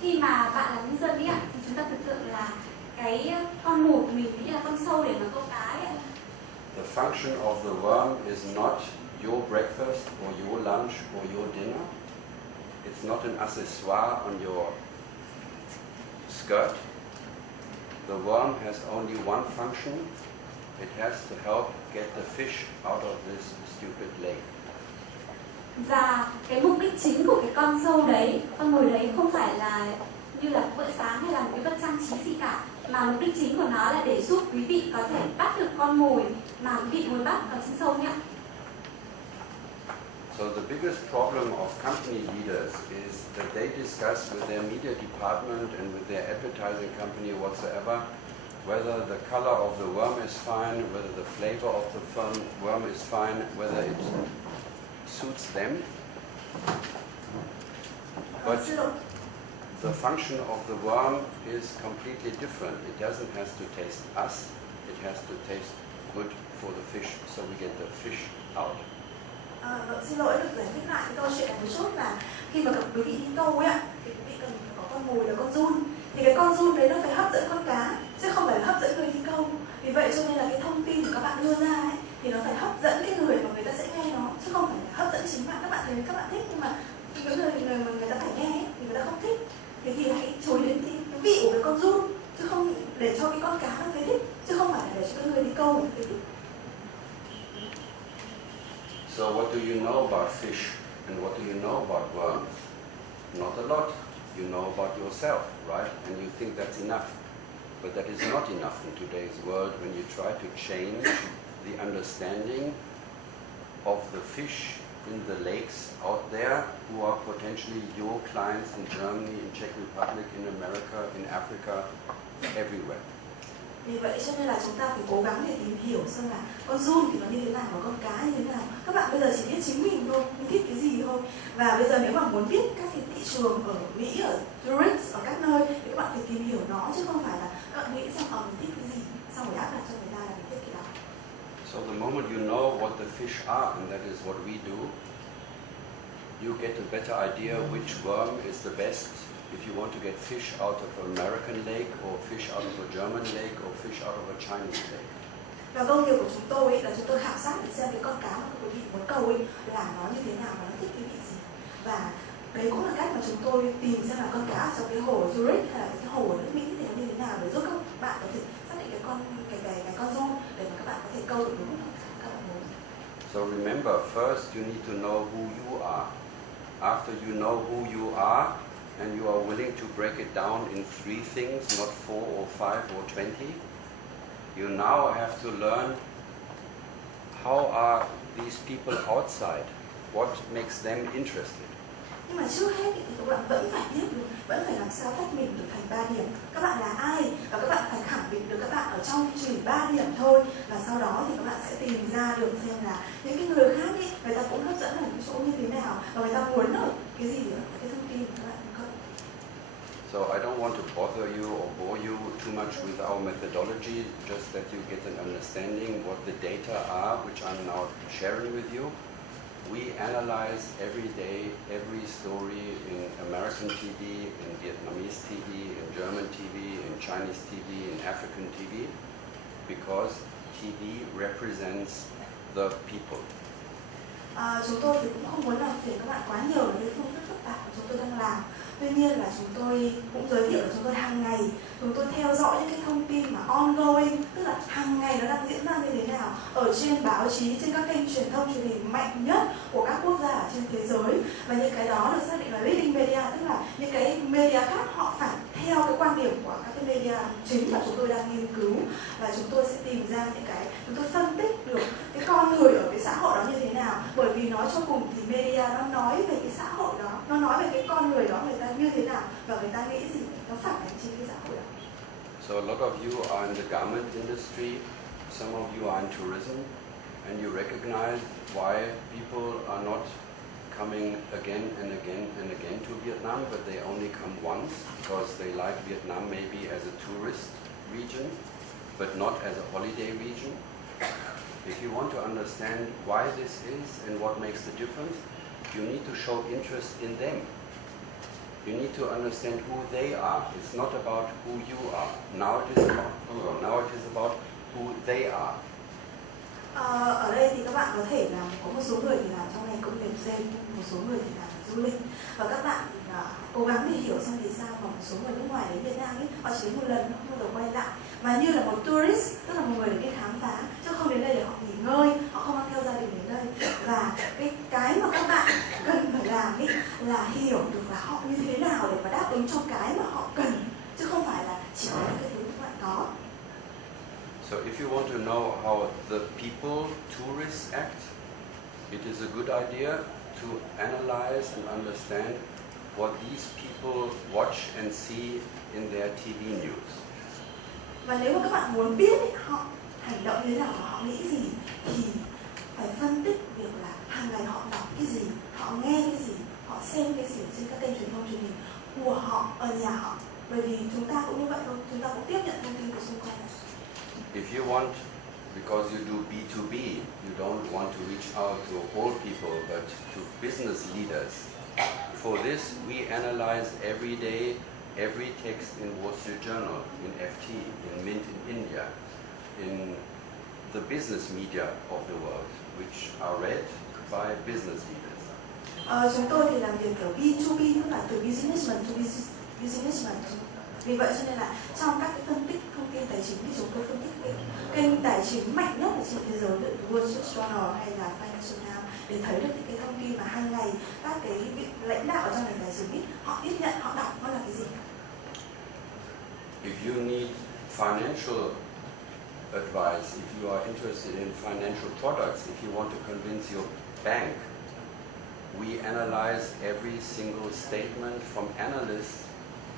Khi mà bạn là ngư dân ấy ạ, thì chúng ta tưởng tượng là cái con mồi của mình nghĩ là con sâu để mà câu cá ấy ạ. The function of the worm is not your breakfast or your lunch or your dinner. It's not an accessoire on your skirt. The worm has only one function. It has to help get the fish out of this stupid lake. Và cái mục đích chính của cái con sâu đấy, con mồi đấy không phải là như là bữa sáng hay là một cái vật trang trí gì cả, mà mục đích chính của nó là để giúp quý vị có thể bắt được con mồi mà quý vị muốn bắt ở trên sông nhé. So the biggest problem of company leaders is that they discuss with their media department and with their advertising company whatsoever whether the color of the worm is fine, whether the flavor of the worm is fine, whether it suits them. But the function of the worm is completely different. It doesn't have to taste us, it has to taste good for the fish, so we get the fish out. Vâng, xin lỗi được giải thích lại cái câu chuyện này một chút là khi mà quý vị đi câu ấy ạ, thì quý vị cần có con mồi là con giun. Thì cái con giun đấy nó phải hấp dẫn con cá, chứ không phải là hấp dẫn người đi câu. Vì vậy cho nên là cái thông tin của các bạn đưa ra ấy, thì nó phải hấp dẫn cái người mà người ta sẽ nghe nó, chứ không phải là hấp dẫn chính bạn. Các bạn thấy các bạn thích, nhưng mà những người mà người ta phải nghe ấy, thì người ta không thích. Thì hãy chú ý đến cái vị của cái con giun, chứ không để cho cái con cá nó thấy thích, chứ không phải là để cho cái người đi câu người thấy thích. So what do you know about fish and what do you know about worms? Not a lot. You know about yourself, right? And you think that's enough. But that is not enough in today's world when you try to change the understanding of the fish in the lakes out there who are potentially your clients in Germany, in Czech Republic, in America, in Africa, everywhere. Vì vậy cho nên là chúng ta phải cố gắng để tìm hiểu xem là con giun thì nó như thế nào và con cá như thế nào. Các bạn bây giờ chỉ biết chính mình thôi, mình thích cái gì thôi. Và bây giờ nếu mà muốn biết các cái thị trường ở Mỹ, ở Zurich, ở các nơi thì các bạn phải tìm hiểu nó, chứ không phải là các bạn nghĩ xem mình thích cái gì, xong rồi áp đặt cho người ta là mình thích cái đó. So the moment you know what the fish are, and that is what we do, you get a better idea which worm is the best. If you want to get fish out of an American lake, or fish out of a German lake, or fish out of a Chinese lake. Và công việc của chúng tôi ấy, là chúng tôi khảo sát để xem cái con cá mà quý vị muốn câu ấy, là nó như thế nào và nó thích cái vị gì. Và đấy cũng là cách mà chúng tôi tìm xem là con cá ở trong cái hồ Zurich hay là cái hồ ở nước Mỹ thì nó như thế nào, để giúp các bạn có thể xác định cái con giun để mà các bạn có thể câu được đúng con cá các bạn muốn. So remember, first you need to know who you are. After you know who you are, and you are willing to break it down in 3 things, not 4 or 5 or 20, you now have to learn how are these people outside, what makes them interested. Nhưng mà trước hết thì các bạn vẫn phải biết được, vẫn phải làm sao tách mình được thành 3 điểm. Các bạn là ai và các bạn phải khẳng định được các bạn ở trong chỉ 3 điểm thôi. Và sau đó thì các bạn sẽ tìm ra được xem là những cái người khác ấy, người ta cũng hấp dẫn ở cái chỗ như thế nào và người ta muốn ở cái gì nữa, cái thông tin của các bạn không. So I don't want to bother you or bore you too much with our methodology, just that you get an understanding what the data are, which I'm now sharing with you. We analyze every day, every story in American TV, in Vietnamese TV, in German TV, in Chinese TV, in African TV, because TV represents the people. Chúng tôi thì cũng không muốn làm phiền các bạn quá nhiều với cái phương pháp phức tạp mà chúng tôi đang làm. Tuy nhiên là chúng tôi cũng giới thiệu là chúng tôi hàng ngày chúng tôi theo dõi những cái thông tin mà ongoing, tức là hàng ngày nó đang diễn ra như thế nào ở trên báo chí, trên các kênh truyền thông truyền hình mạnh nhất của các quốc gia ở trên thế giới. Và những cái đó được xác định là leading media, tức là những cái media khác họ phải theo cái quan điểm của các cái media chính mà chúng tôi đang nghiên cứu. Và chúng tôi sẽ tìm ra những cái, chúng tôi phân tích được cái con người ở cái xã hội đó như thế nào. Bởi vì nói cho cùng thì media nó nói về cái xã hội đó, nó nói về cái con người đó, người ta như thế nào và người ta nghĩ gì, nó phản ánh trên cái xã hội đó. So a lot of you are in the garment industry, some of you are in tourism, and you recognize why people are not coming again and again and again to Vietnam, but they only come once because they like Vietnam maybe as a tourist region, but not as a holiday region. If you want to understand why this is and what makes the difference, you need to show interest in them. You need to understand who they are. It's not about who you are. Now it is about who they are. Ở đây thì các bạn có thể là có một số người thì làm trong ngành công nghiệp dệt, một số người thì làm du lịch, và các bạn cố gắng để hiểu xem vì sao mà một số người nước ngoài đến Việt Nam ấy họ chỉ đến một lần không bao giờ quay lại, mà như là một tourist, tức là một người đến đây khám phá chứ không đến đây để họ nghỉ ngơi, họ không mang theo gia đình đến đây. Và cái mà các bạn cần phải làm ấy là hiểu được là họ như thế nào để mà đáp ứng cho cái mà họ cần, chứ không phải là chỉ có những cái thứ các bạn có. So if you want to know how the people, tourists act, it is a good idea to analyze and understand what these people watch and see in their TV news. Và nếu mà các bạn muốn biết họ hành động như thế nào, họ nghĩ gì, thì phải phân tích việc là hàng ngày họ đọc cái gì, họ nghe cái gì, họ xem cái gì trên các kênh truyền thông truyền hình của họ ở nhà họ. Bởi vì chúng ta cũng như vậy thôi, chúng ta cũng tiếp nhận thông tin của xung quanh này. If you want, because you do B2B, you don't want to reach out to old people, but to business leaders. For this, we analyze every day, every text in Wall Street Journal, in FT, in Mint in India, in the business media of the world, which are read by business leaders. Chúng tôi thì làm việc kiểu B2B, tức là từ businessman to businessman. Vì vậy cho nên là trong các cái phân tích thông tin tài chính thì chúng tôi phân tích cái kênh tài chính mạnh nhất ở trên thế giới, Wall Street Journal hay là Financial Times, để thấy được những cái thông tin mà hàng ngày các cái vị lãnh đạo ở trong ngành tài chính họ tiếp nhận, họ đọc nó là cái gì. If you need financial advice, if you are interested in financial products, if you want to convince your bank, we analyze every single statement from analysts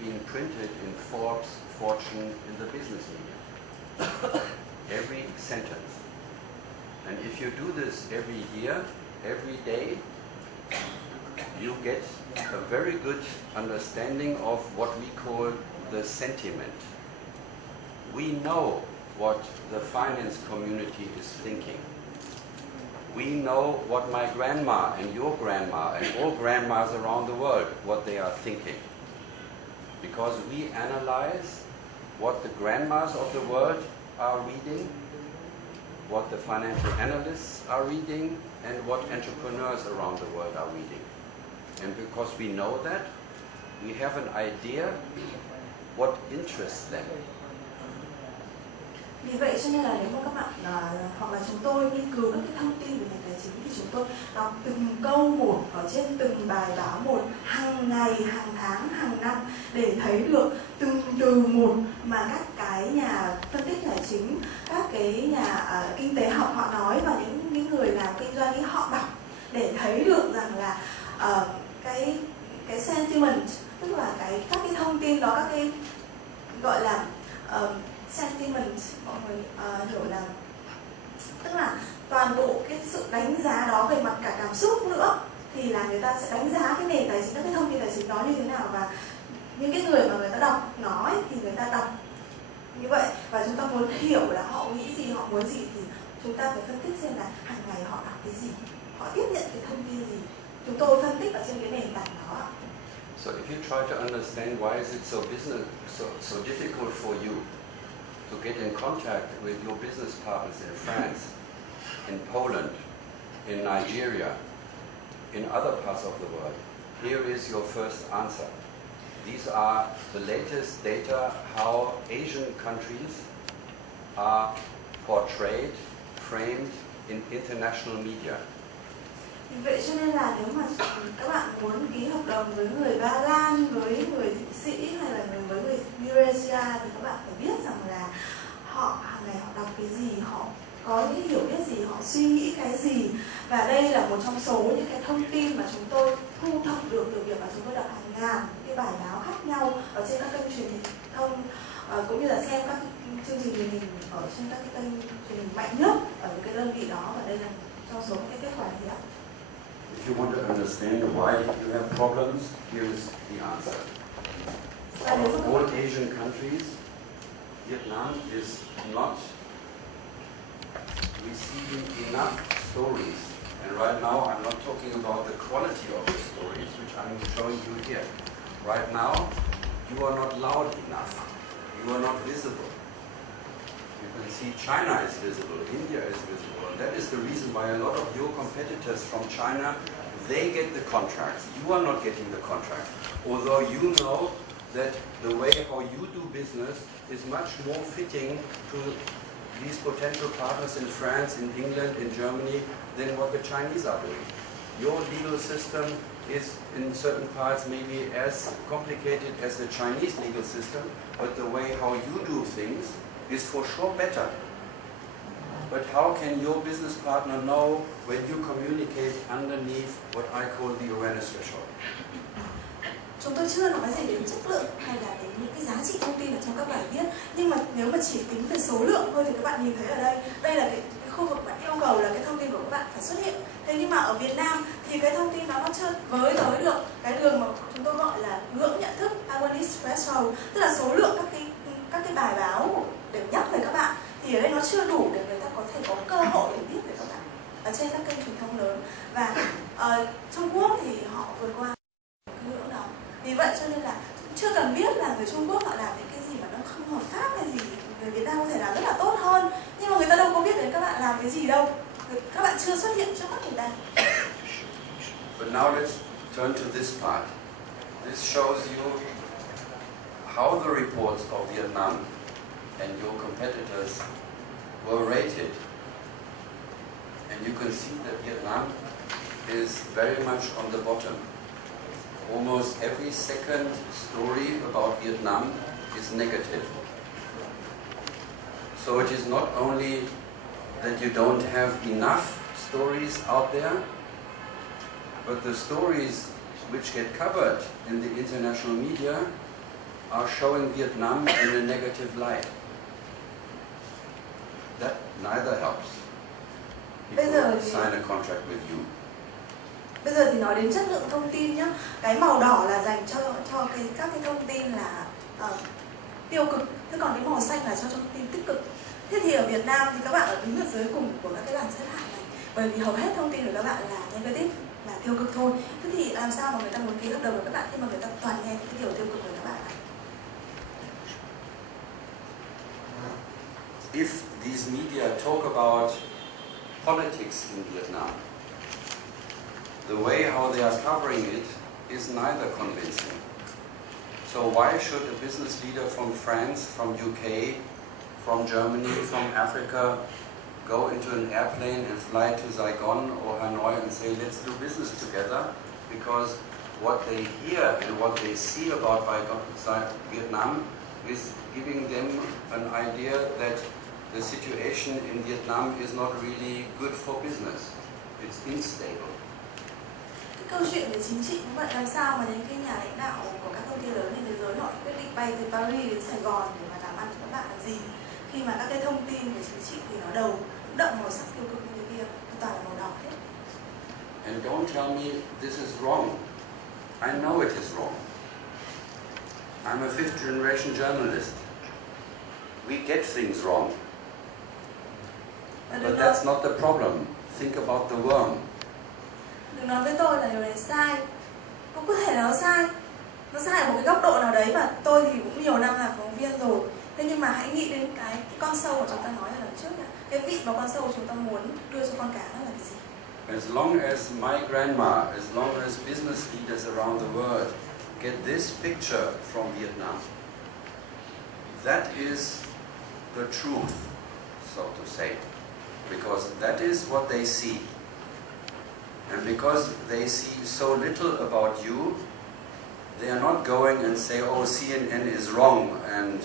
being printed in Forbes, Fortune, in the business media. Every sentence. And if you do this every year, every day, you get a very good understanding of what we call the sentiment. We know what the finance community is thinking. We know what my grandma and your grandma and all grandmas around the world, what they are thinking. Because we analyze what the grandmas of the world are reading, what the financial analysts are reading, and what entrepreneurs around the world are reading. And because we know that, we have an idea what interests them. Vì vậy cho nên là nếu mà các bạn hoặc là chúng tôi nghiên cứu các cái thông tin về ngành tài chính thì chúng tôi đọc từng câu một ở trên từng bài báo một, hàng ngày, hàng tháng, hàng năm, để thấy được từng từ một mà các cái nhà phân tích tài chính, các cái nhà kinh tế học họ nói, và những người làm kinh doanh ấy họ đọc, để thấy được rằng là cái sentiment, tức là các cái thông tin đó, các cái gọi là sentiment, mọi người hiểu là tức là toàn bộ cái sự đánh giá đó về mặt cả cảm xúc nữa, thì là người ta sẽ đánh giá cái nền tài chính, các cái thông tin tài chính đó như thế nào, và những cái người mà người ta đọc nói thì người ta đọc như vậy, và chúng ta muốn hiểu là họ nghĩ gì, họ muốn gì, thì chúng ta phải phân tích xem là hàng ngày họ đọc cái gì, họ tiếp nhận cái thông tin gì, chúng tôi phân tích ở trên cái nền tảng đó. So if you try to understand why is it so difficult for you to get in contact with your business partners in France, in Poland, in Nigeria, in other parts of the world, here is your first answer. These are the latest data how Asian countries are portrayed, framed in international media. Vậy cho nên là nếu mà các bạn muốn ký hợp đồng với người Ba Lan, với người Thụy Sĩ hay là với người Malaysia, thì các bạn phải biết rằng là họ hàng ngày họ đọc cái gì, họ có những hiểu biết gì, họ suy nghĩ cái gì. Và đây là một trong số những cái thông tin mà chúng tôi thu thập được từ việc mà chúng tôi đọc hàng ngàn cái bài báo khác nhau ở trên các kênh truyền hình thông, cũng như là xem các chương trình truyền hình ở trên các cái kênh truyền hình mạnh nhất ở những cái đơn vị đó, và đây là trong số cái kết quả gì đó. If you want to understand why you have problems, here is the answer. Out of all Asian countries, Vietnam is not receiving enough stories. And right now I'm not talking about the quality of the stories, which I'm showing you here. right now, you are not loud enough. You are not visible. You can see China is visible, India is visible, and that is the reason why a lot of your competitors from China, they get the contracts. You are not getting the contract. Although you know that the way how you do business is much more fitting to these potential partners in France, in England, in Germany, than what the Chinese are doing. Your legal system is in certain parts maybe as complicated as the Chinese legal system, but the way how you do things is for sure better. But how can your business partner know when you communicate underneath what I call the awareness threshold? Chúng tôi chưa nói gì đến chất lượng hay là đến những cái giá trị thông tin ở trong các bài viết, nhưng mà nếu mà chỉ tính về số lượng thôi thì các bạn nhìn thấy ở đây là cái khu vực bạn yêu cầu là cái thông tin của các bạn phải xuất hiện. Thế nhưng mà ở Việt Nam thì cái thông tin nó chưa với tới được cái đường mà chúng tôi gọi là ngưỡng nhận thức awareness threshold, tức là số lượng các cái bài báo để nhắc về các bạn thì ở đây nó chưa đủ để người ta có thể có cơ hội để biết về các bạn ở trên các kênh truyền thông lớn. Và Trung Quốc thì họ vượt qua cái ngưỡng đó. Vì vậy cho nên là chưa cần biết là người Trung Quốc họ làm những cái gì mà nó không hợp pháp hay gì, người Việt Nam có thể làm rất là tốt hơn, nhưng mà người ta đâu có biết đến các bạn làm cái gì đâu, các bạn chưa xuất hiện trước mắt người ta. But now let's turn to this part. This shows you how the reports of Vietnam and your competitors were rated. And you can see that Vietnam is very much on the bottom. Almost every second story about Vietnam is negative. So it is not only that you don't have enough stories out there, but the stories which get covered in the international media are showing Vietnam in a negative light. That neither helps people sign a contract with you. Bây giờ thì nói đến chất lượng thông tin nhé. Cái màu đỏ là dành cho các cái thông tin là tiêu cực, thế còn cái màu xanh là cho thông tin tích cực. Thế thì ở Việt Nam thì các bạn ở đứng ở dưới cùng của các cái bảng xếp hạng này, bởi vì hầu hết thông tin của các bạn là negative, là tiêu cực thôi. Thế thì làm sao mà người ta muốn ký hợp đồng với các bạn khi mà người ta toàn nghe những cái điều tiêu cực của các bạn? If these media talk about politics in Vietnam, the way how they are covering it is neither convincing. So why should a business leader from France, from UK, from Germany, from Africa go into an airplane and fly to Saigon or Hanoi and say, let's do business together? Because what they hear and what they see about Vietnam is giving them an idea that the situation in Vietnam is not really good for business. It's unstable. Câu chuyện về chính trị cũng vậy, làm sao mà những cái nhà lãnh đạo của các công ty lớn trên thế giới họ quyết định bay từ Paris đến Sài Gòn để mà làm ăn với các bạn làm gì, khi mà các cái thông tin về chính trị thì nó đầu cũng đậm màu sắc tiêu cực như thế kia, toàn là màu đỏ hết. And don't tell me this is wrong. I know it is wrong. I'm a fifth generation journalist. We get things wrong. But that's not the problem. Think about the worm. Đừng nói với tôi là điều này sai. Cũng có thể là nó sai ở một cái góc độ nào đấy, mà tôi thì cũng nhiều năm làm phóng viên rồi. Thế nhưng mà hãy nghĩ đến cái con sâu mà chúng ta nói ở lần trước này. Cái vị mà con sâu chúng ta muốn đưa cho con cá nó là cái gì? As long as my grandma, as long as business leaders around the world get this picture from Vietnam, that is the truth, so to say. Because that is what they see. And because they see so little about you, they are not going and say, oh, CNN is wrong and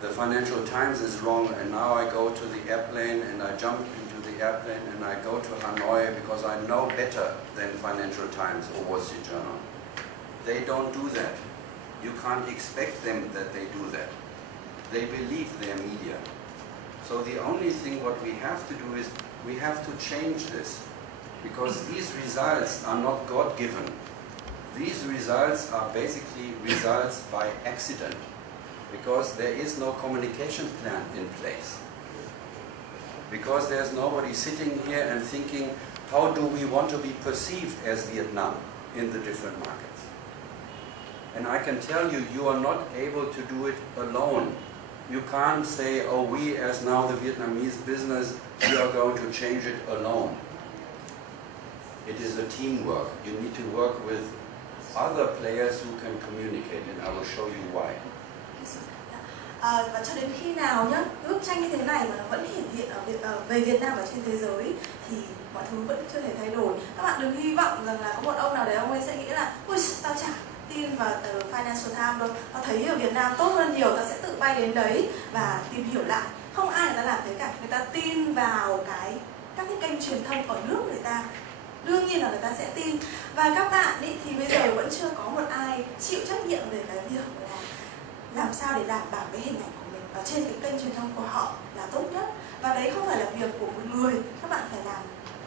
the Financial Times is wrong, and now I go to the airplane and I jump into the airplane and I go to Hanoi because I know better than Financial Times or Wall Street Journal. They don't do that. You can't expect them that they do that. They believe their media. So the only thing what we have to do is we have to change this, because these results are not God-given. These results are basically results by accident, because there is no communication plan in place. Because there's nobody sitting here and thinking, how do we want to be perceived as Vietnam in the different markets? And I can tell you, you are not able to do it alone. You can't say, oh, we as now the Vietnamese business, we are going to change it alone. It is a teamwork. You need to work with other players who can communicate, and I will show you why. Và cho đến khi nào nhá, bức tranh như thế này mà nó vẫn hiển hiện về Việt Nam và trên thế giới thì mọi thứ vẫn chưa thể thay đổi. Các bạn đừng hy vọng rằng là có một ông nào đấy ông ấy sẽ nghĩ là ui tao chả tin vào tờ Financial Times đâu, tao thấy ở Việt Nam tốt hơn nhiều, tao sẽ tự bay đến đấy và tìm hiểu lại. Không ai người ta làm thế cả, người ta tin vào các cái kênh truyền thông ở nước người ta. Đương nhiên là người ta sẽ tin. Và các bạn ý, thì bây giờ vẫn chưa có một ai chịu trách nhiệm về cái việc là làm sao để đảm bảo cái hình ảnh của mình ở trên cái kênh truyền thông của họ là tốt nhất. Và đấy không phải là việc của một người, các bạn phải làm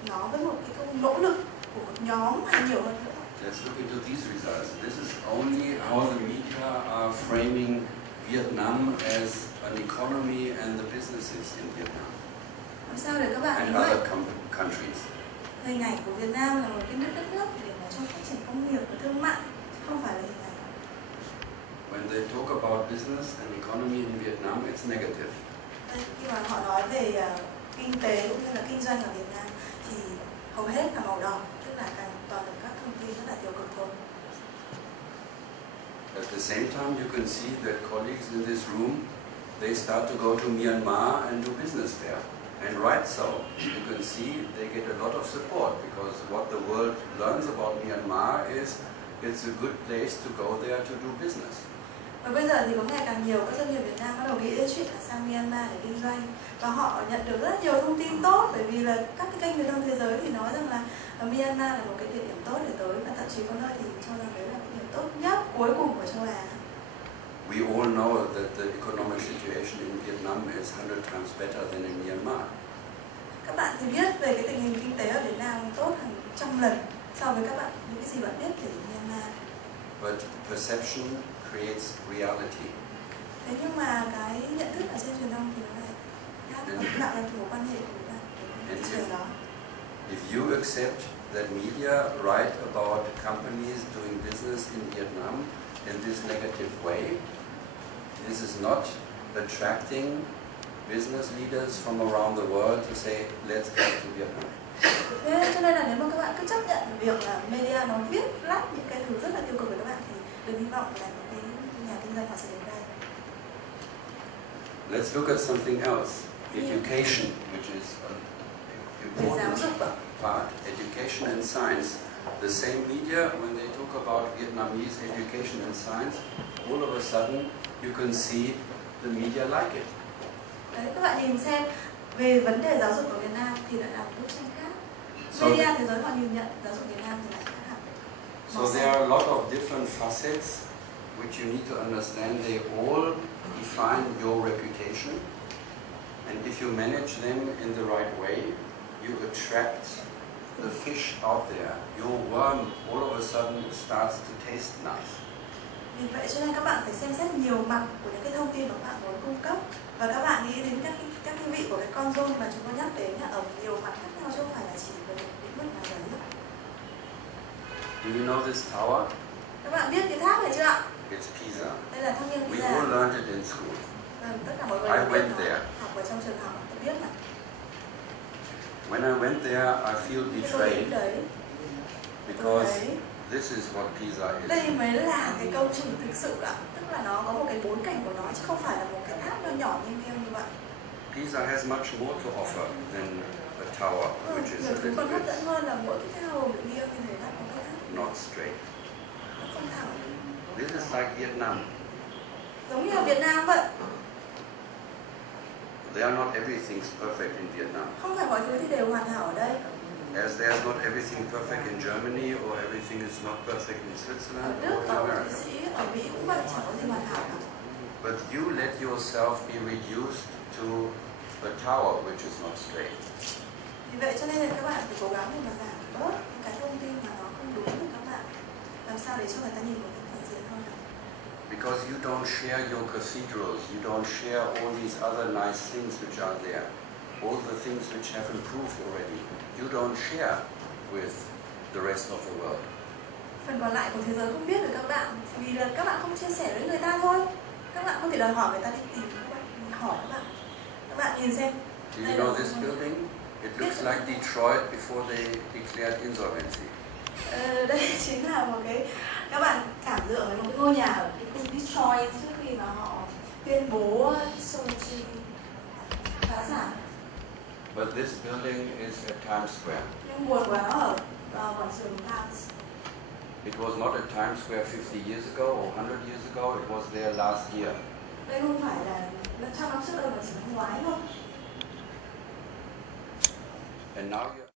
nó với một cái công nỗ lực của một nhóm hay nhiều hơn nữa. Let's look into these results. This is only how the media are framing Vietnam as an economy and the businesses in Vietnam Làm sao để các bạn and hiểu other countries. hình ảnh của Việt Nam là một cái đất nước để mà cho phát triển công nghiệp và thương mại, không phải là hình ảnh. When they talk about business and economy in Vietnam, it's negative. Khi mà họ nói về kinh tế cũng như là kinh doanh ở Việt Nam thì hầu hết là màu đỏ, tức là toàn là các thông tin rất là tiêu cực thôi. At the same time, you can see that colleagues in this room, they start to go to Myanmar and do business there. And right so, you can see they get a lot of support because what the world learns about Myanmar is it's a good place to go there to do business. Và bây giờ thì có ngày càng nhiều các doanh nghiệp Việt Nam bắt đầu nghĩ đến chuyện là sang Myanmar để kinh doanh và họ nhận được rất nhiều thông tin tốt, bởi vì là các cái kênh truyền thông thế giới thì nói rằng là Myanmar là một cái địa điểm tốt để tới, và thậm chí có nơi thì cho rằng đấy là cái điểm tốt nhất cuối cùng của châu Á. We all know that the economic situation in Vietnam is 100 times better than in Myanmar. Các bạn thì biết về cái tình hình kinh tế ở Việt Nam tốt hàng trăm lần so với các bạn những cái gì bạn biết về Myanmar. But perception creates reality. Thế nhưng mà cái nhận thức ở trên truyền thông thì nó lại khác, nó tạo ra mối quan hệ của bạn với cái điều đó. If you accept that media write about companies doing business in Vietnam in this negative way, this is not attracting business leaders from around the world to say, let's go to Vietnam. Thế cho nên là nếu mà các bạn cứ chấp nhận việc là media nó viết lách những cái thứ rất là tiêu cực với các bạn thì đừng hy vọng là những cái nhà kinh doanh họ sẽ đến đây. Let's look at something else, education, which is an important part, education and science. The same media, when they talk about Vietnamese education and science, all of a sudden you can see the media like it. Đấy, các bạn nhìn xem về vấn đề giáo dục ở Việt Nam thì lại là một bức tranh khác. Media thế giới họ nhìn nhận giáo dục Việt Nam thì lại khác hẳn. So there are a lot of different facets which you need to understand. They all define your reputation, and if you manage them in the right way, you attract the fish out there. Your worm all of a sudden starts to taste nice. Vì vậy cho nên các bạn phải xem xét nhiều mặt của những cái thông tin mà các bạn muốn cung cấp, và các bạn nghĩ đến các cái vị của cái con run mà chúng tôi nhắc đến ở nhiều mặt khác nhau chứ không phải là chỉ về một lĩnh vực nào đấy. Do you know this tower? Các bạn biết cái tháp này chưa ạ? It's Pisa. Đây là tháp nghiêng We Pisa. all learned it in school. Tất cả mọi người I đều biết went nó. there. Học ở trong trường học tôi biết mà. When I went there, I feel betrayed because this is what Pisa is. Đây mới là cái công trình thực sự ạ. Tức là nó có một cái bối cảnh của nó chứ không phải là một cái tháp nho nhỏ như vậy. Pisa has much more to offer than a tower, which is a Thứ little còn hấp bit dẫn hơn là mỗi cái thao bị nghiêng như thế đó, một cái tháp not straight. nó không thẳng. This is like Vietnam. Giống như ở Việt Nam vậy. They are not everything's perfect in Vietnam. Không phải mọi thứ thì đều hoàn hảo ở đây. As there's not everything perfect in Germany, or everything is not perfect in Ở Switzerland, Đức, or in ở America. Thụy Sĩ, ở Mỹ cũng vậy, chẳng có gì hoàn hảo cả. But you let yourself be reduced to a tower which is not straight. Vì vậy cho nên là các bạn phải cố gắng để mà giảm bớt những cái thông tin mà nó không đúng với các bạn. Làm sao để cho người ta nhìn một cái toàn diện hơn. Because you don't share your cathedrals, you don't share all these other nice things which are there, all the things which have improved already. You don't share with the rest of the world. Phần còn lại của thế giới không biết được các bạn, vì là các bạn không chia sẻ với người ta thôi. Các bạn không thể đòi hỏi người ta đi tìm các bạn, hỏi các bạn nhìn xem. Do you know this building? It looks like Detroit before they declared insolvency. Đây chính là một cái, các bạn cảm tưởng một cái ngôi nhà ở cái khu Detroit trước khi mà họ tuyên bố insolvency, phá sản. But this building is at Times Square. Nhưng buồn của nó ở quảng trường Times. It was not at Times Square 50 years ago or 100 years ago, it was there last year. Đây không phải là 100 năm trước đâu mà chỉ năm ngoái thôi. And now you